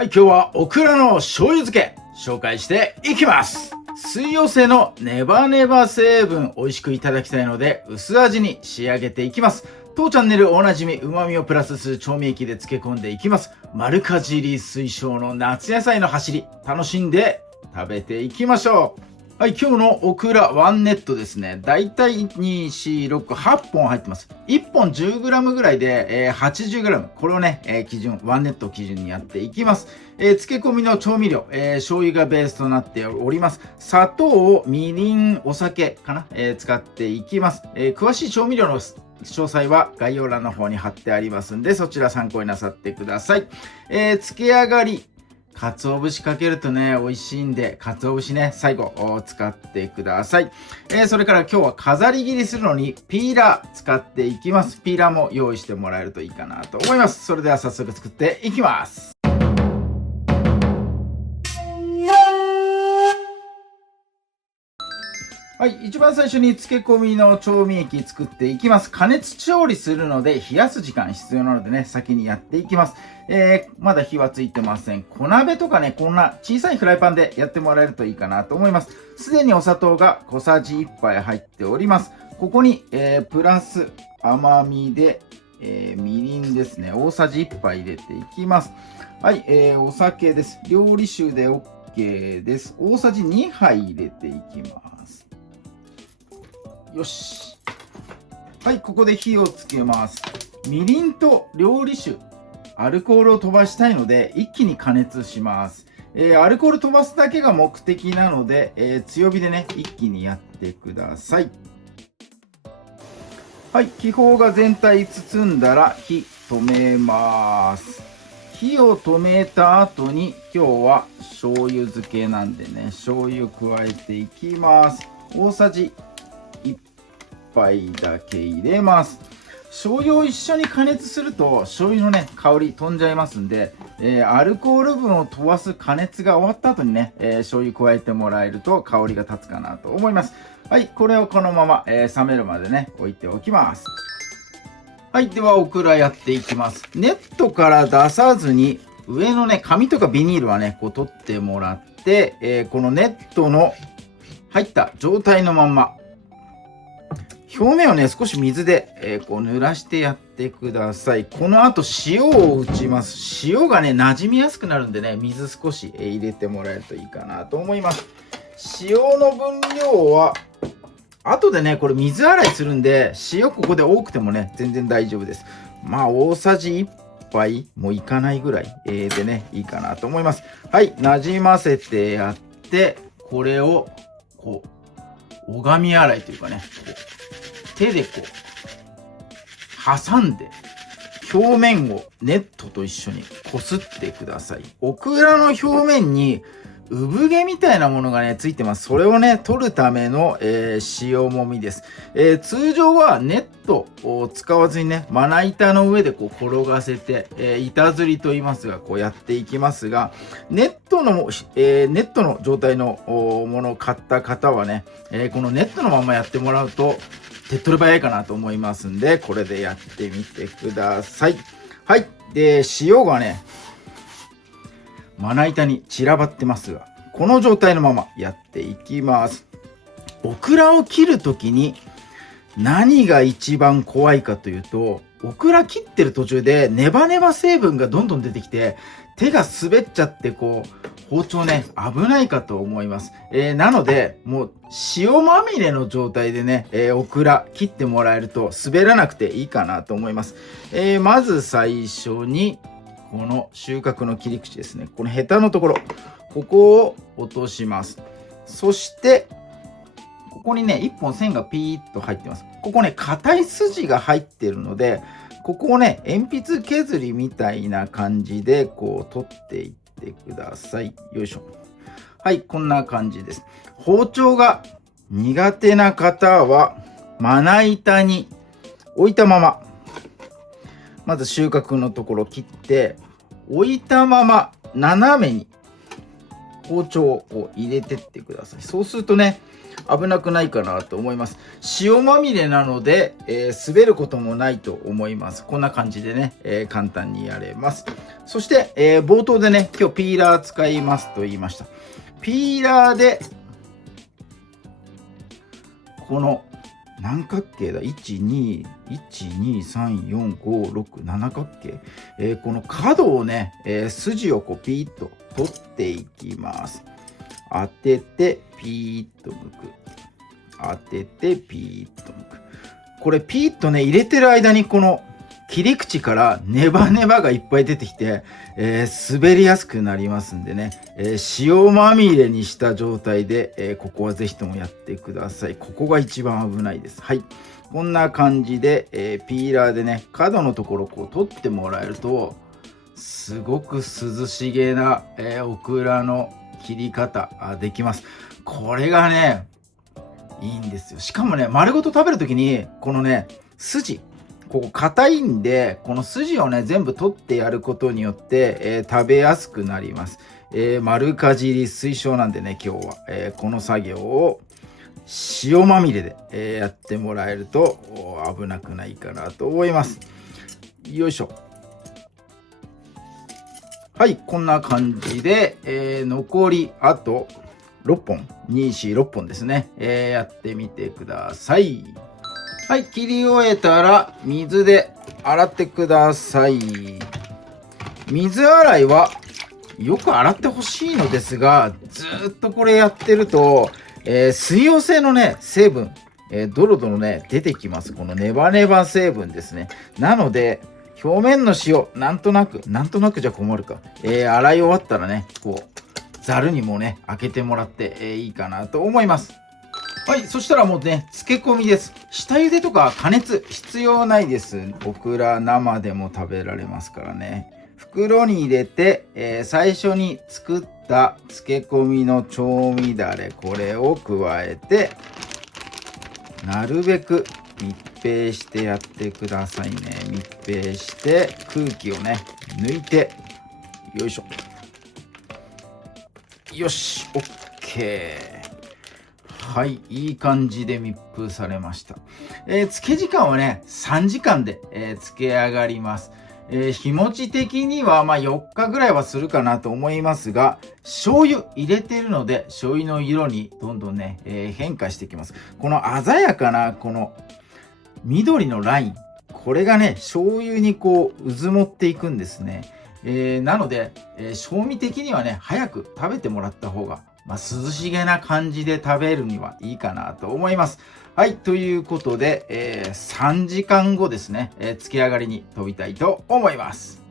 はい、今日はオクラの醤油漬け紹介していきます。水溶性のネバネバ成分美味しくいただきたいので薄味に仕上げていきます。当チャンネルおなじみ旨味をプラスする調味液で漬け込んでいきます。丸かじり推奨の夏野菜の走り楽しんで食べていきましょう。はい、今日のオクラワンネットですね。だいたい2、4、6、8本入ってます。1本 10g ぐらいで、80g。これをね、基準、ワンネットを基準にやっていきます。漬け込みの調味料、醤油がベースとなっております。砂糖、みりん、お酒かな、使っていきます。詳しい調味料の詳細は概要欄の方に貼ってありますんで、そちら参考になさってください。漬け上がり。鰹節かけるとね、美味しいんで、鰹節ね、最後使ってください。それから今日は飾り切りするのにピーラー使っていきます。ピーラーも用意してもらえるといいかなと思います。それでは早速作っていきます。はい、一番最初に漬け込みの調味液作っていきます。加熱調理するので冷やす時間必要なのでね、先にやっていきます。まだ火はついてません。小鍋とかね、こんな小さいフライパンでやってもらえるといいかなと思います。すでにお砂糖が小さじ1杯入っております。ここに、プラス甘みで、みりんですね。大さじ1杯入れていきます。はい、お酒です。料理酒で OK です。大さじ2杯入れていきます。よし。はい、ここで火をつけます。みりんと料理酒、アルコールを飛ばしたいので、一気に加熱します。アルコール飛ばすだけが目的なので、強火でね、一気にやってください。はい、気泡が全体包んだら火止めます。火を止めた後に、今日は醤油漬けなんでね、醤油加えていきます。大さじ1杯だけ入れます。醤油を一緒に加熱すると醤油のね香り飛んじゃいますんで、アルコール分を飛ばす加熱が終わった後にね、醤油加えてもらえると香りが立つかなと思います。はい、これをこのまま、冷めるまでね置いておきます。はい、ではオクラやっていきます。ネットから出さずに上のね紙とかビニールはねこう取ってもらって、このネットの入った状態のまんま表面をね少し水で、こう濡らしてやってください。この後塩を打ちます。塩がね馴染みやすくなるんでね、水少し、入れてもらえるといいかなと思います。塩の分量は後でねこれ水洗いするんで、塩ここで多くてもね全然大丈夫です。まあ大さじ1杯もいかないぐらい、でねいいかなと思います。はい、馴染ませてやって、これをこう拝み洗いというかね、手でこう挟んで表面をネットと一緒にこすってください。オクラの表面に産毛みたいなものがねついてます。それをね取るための、塩もみです。通常はネットを使わずにねまな板の上でこう転がせて、板ずりと言いますがこうやっていきますが、ネットの状態のものを買った方はね、このネットのままやってもらうと手っ取り早いかなと思いますんで、これでやってみてください。はい、で塩がねまな板に散らばってますが、この状態のままやっていきます。オクラを切るときに何が一番怖いかというと、オクラ切ってる途中でネバネバ成分がどんどん出てきて手が滑っちゃってこう包丁ね危ないかと思います。なのでもう塩まみれの状態でね、オクラ切ってもらえると滑らなくていいかなと思います。まず最初にこの収穫の切り口ですね、このヘタのところ、ここを落とします。そしてここにね1本線がピーッと入ってます。ここね硬い筋が入ってるので、ここをね鉛筆削りみたいな感じでこう取っていってください。よいしょ。はい、こんな感じです。包丁が苦手な方はまな板に置いたまま、まず収穫のところ切って置いたまま斜めに包丁をこう入れてってください。そうするとね、危なくないかなと思います。塩まみれなので、滑ることもないと思います。こんな感じでね、簡単にやれます。そして、冒頭でね、今日ピーラー使いますと言いました。ピーラーでこの何角形だ、1,2,3,4,5,6 7角形、この角をね、筋をこうピーッと取っていきます。当ててピーッと剥く、当ててピーッと剥く。これピーッとね入れてる間にこの切り口からネバネバがいっぱい出てきて、滑りやすくなりますんでね、塩まみれにした状態で、ここはぜひともやってください。ここが一番危ないです。はい、こんな感じで、ピーラーでね角のところをこう取ってもらえるとすごく涼しげな、オクラの切り方できます。これがねいいんですよ。しかもね丸ごと食べるときにこのね筋、ここ硬いんでこの筋をね全部取ってやることによって、食べやすくなります。丸かじり推奨なんでね今日は、この作業を塩まみれで、やってもらえると危なくないかなと思います。よいしょ。はい、こんな感じで、残りあと6本、2、4、6本ですね、やってみてください。はい、切り終えたら水で洗ってください。水洗いはよく洗ってほしいのですが、ずっとこれやってると、水溶性のね成分、ドロドロね出てきます。このネバネバ成分ですね。なので表面の塩なんとなくじゃ困るか、洗い終わったらねこうざるにもね開けてもらって、いいかなと思います。はい、そしたらもうね漬け込みです。下茹でとか加熱必要ないです。オクラ生でも食べられますからね。袋に入れて、最初に作った漬け込みの調味だれ、これを加えてなるべく密閉してやってくださいね。密閉して空気をね抜いて、よいしょ。よし OK。 はい、いい感じで密封されました。漬け時間はね3時間で、漬け上がります。日持ち的には4日ぐらいはするかなと思いますが、醤油入れてるので醤油の色にどんどんね、変化してきます。この鮮やかなこの緑のライン、これがね醤油にこう渦持っていくんですね。なので、賞味的にはね早く食べてもらった方が、涼しげな感じで食べるにはいいかなと思います。はい、ということで、3時間後ですね、漬け上がりに飛びたいと思います。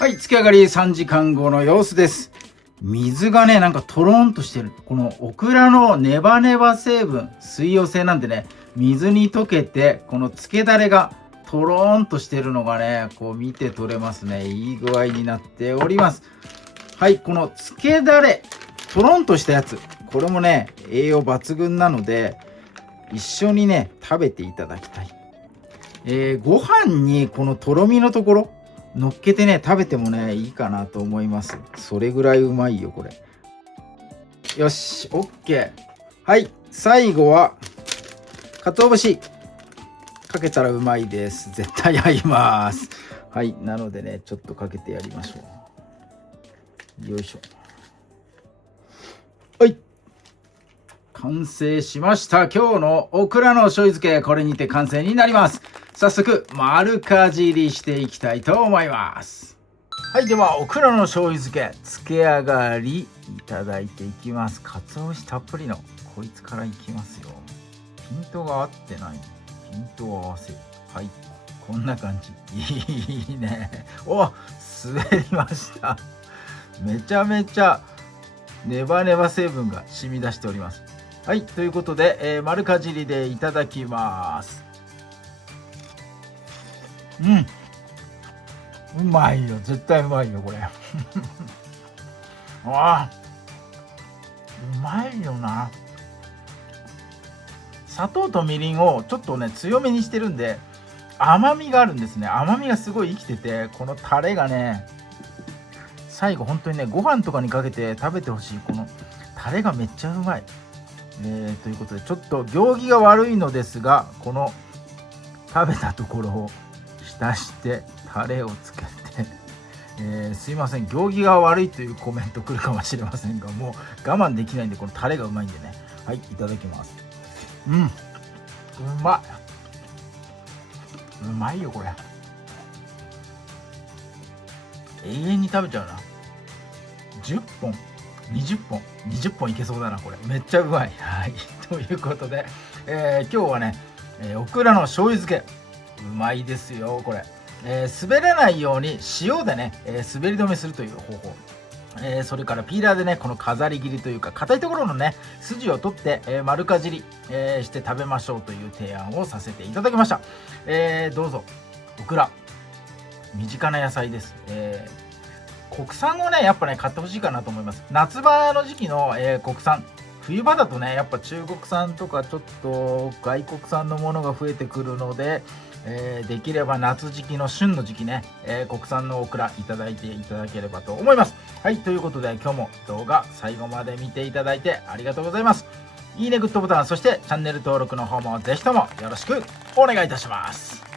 はい、漬け上がり3時間後の様子です。水がねなんかトロンとしてる。このオクラのネバネバ成分、水溶性なんでね水に溶けてこの漬けだれがトローンとしてるのがねこう見て取れますね。いい具合になっております。はい、この漬けだれトロンとしたやつ、これもね栄養抜群なので一緒にね食べていただきたい。ご飯にこのとろみのところ乗っけてね食べてもねいいかなと思います。それぐらいうまいよこれ。よし OK。 はい、最後は鰹節かけたらうまいです。絶対合います。はい、なのでねちょっとかけてやりましょう。よいしょ。はい、完成しました。今日のオクラの醤油漬け、これにて完成になります。早速丸かじりしていきたいと思います。はい、ではオクラの醤油漬け漬け上がりいただいていきます。鰹節たっぷりのこいつからいきますよ。ピントが合ってない。ピントを合わせる。はい、こんな感じ。いいね。お、滑りました。めちゃめちゃネバネバ成分が染み出しております。はい、ということで、丸かじりでいただきます。うまいよ、絶対うまいよこれ。あ、うまいよな。砂糖とみりんをちょっとね強めにしてるんで甘みがあるんですね。甘みがすごい生きてて、このタレがね最後本当にね、ご飯とかにかけて食べてほしい。このタレがめっちゃうまい。ということでちょっと行儀が悪いのですが、この食べたところを浸してタレをつけて、すいません、行儀が悪いというコメント来るかもしれませんが、もう我慢できないんで、このタレがうまいんでね。はい、いただきます。うまい。うまいよこれ。永遠に食べちゃうな。10本20本20本いけそうだなこれ。めっちゃうまい。はいということで、今日はね、オクラの醤油漬けうまいですよこれ。滑らないように塩でね、滑り止めするという方法、それからピーラーでね、この飾り切りというか硬いところのね筋を取って、丸かじり、して食べましょうという提案をさせていただきました。どうぞ。オクラ身近な野菜です。国産をねやっぱね買ってほしいかなと思います。夏場の時期の、国産、冬場だとねやっぱ中国産とかちょっと外国産のものが増えてくるので、できれば夏時期の旬の時期ね、国産のオクラいただいていただければと思います。はい、ということで今日も動画最後まで見ていただいてありがとうございます。いいね、グッドボタン、そしてチャンネル登録の方もぜひともよろしくお願いいたします。